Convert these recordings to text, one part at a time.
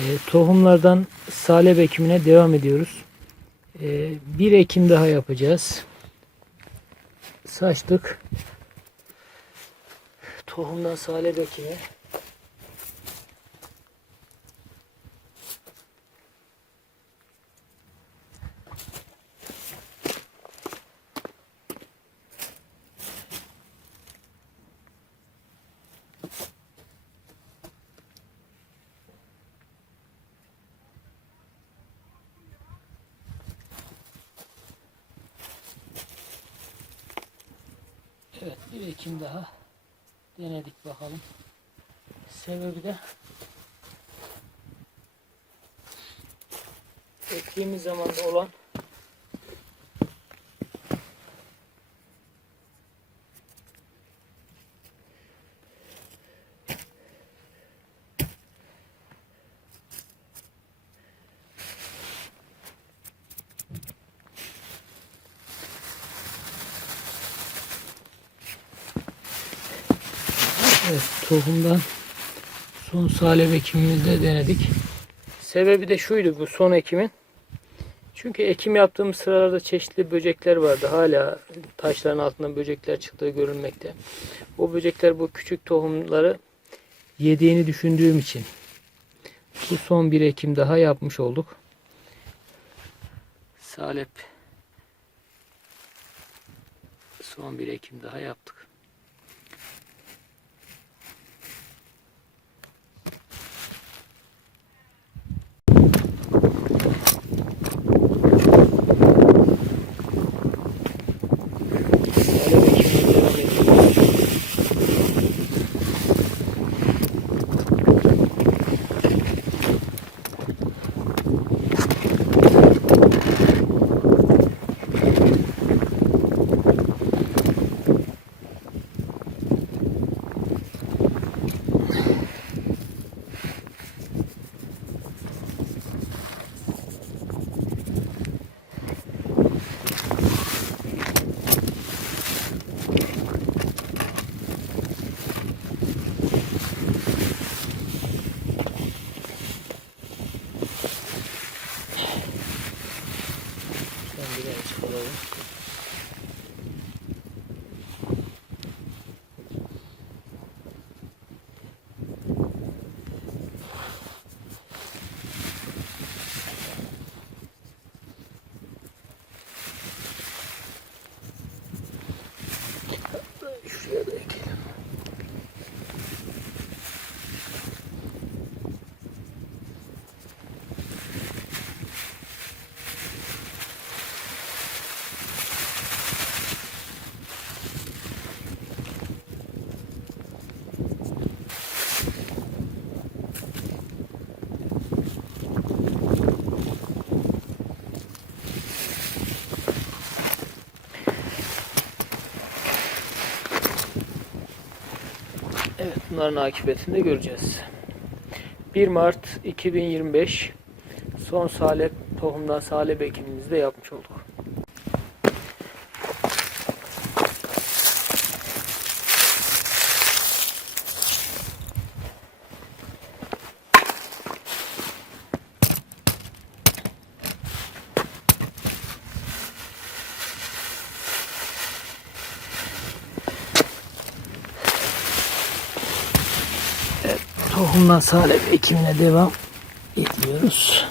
E, tohumlardan salep ekimine devam ediyoruz. E, bir ekim daha yapacağız. Saçtık. Tohumdan salep ekimi. Evet bir ekim daha denedik bakalım. Sebebi de ektiğimiz zamanda olan Evet, tohumdan son salep ekimimizde denedik. Sebebi de şuydu bu son ekimin. Çünkü ekim yaptığımız sıralarda çeşitli böcekler vardı. Hala taşların altından böcekler çıktığı görülmekte. O böcekler bu küçük tohumları yediğini düşündüğüm için bu son bir ekim daha yapmış olduk. Salep son bir ekim daha yaptık. 그냥 집어넣어 bunların akıbetini de göreceğiz. 1 Mart 2025 son salep tohumdan salep ekimimizi de yapmış olduk. Tohumdan salep ekimine devam ediyoruz.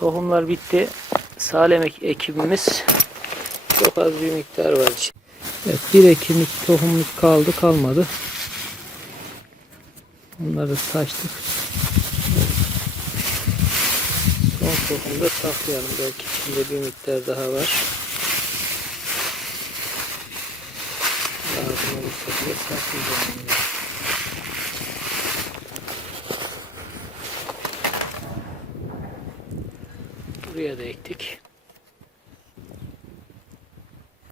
Tohumlar bitti. Salem ek- ekimimiz çok az bir miktar var. Evet, bir ekimlik tohumluk kaldı kalmadı. Onları da saçtık. Son tohumu da saklayalım. Belki içinde bir miktar daha var. Lazım olursa diye saklayacağım. Buraya da ektik.